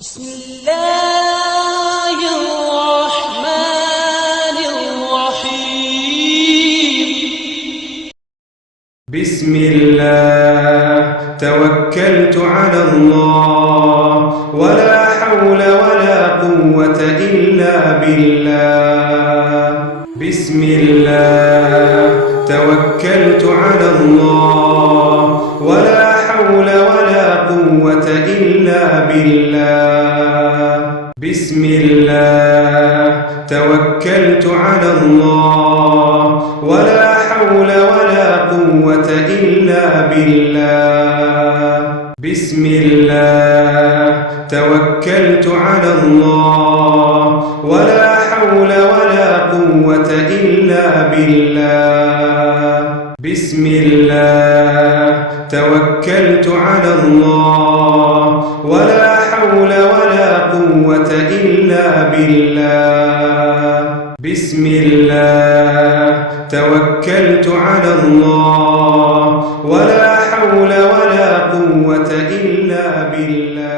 بسم الله الرحمن الرحيم. بسم الله توكلت على الله ولا حول ولا قوة إلا بالله. بسم الله توكلت على الله ولا حول ولا قوة إلا بالله. بسم الله توكلت على الله ولا حول ولا قوة إلا بالله. بسم الله توكلت على الله ولا حول ولا قوة إلا بالله. بسم الله توكلت على الله ولا حول ولا قوة إلا بالله. بسم الله توكلت على الله ولا حول ولا قوة إلا بالله.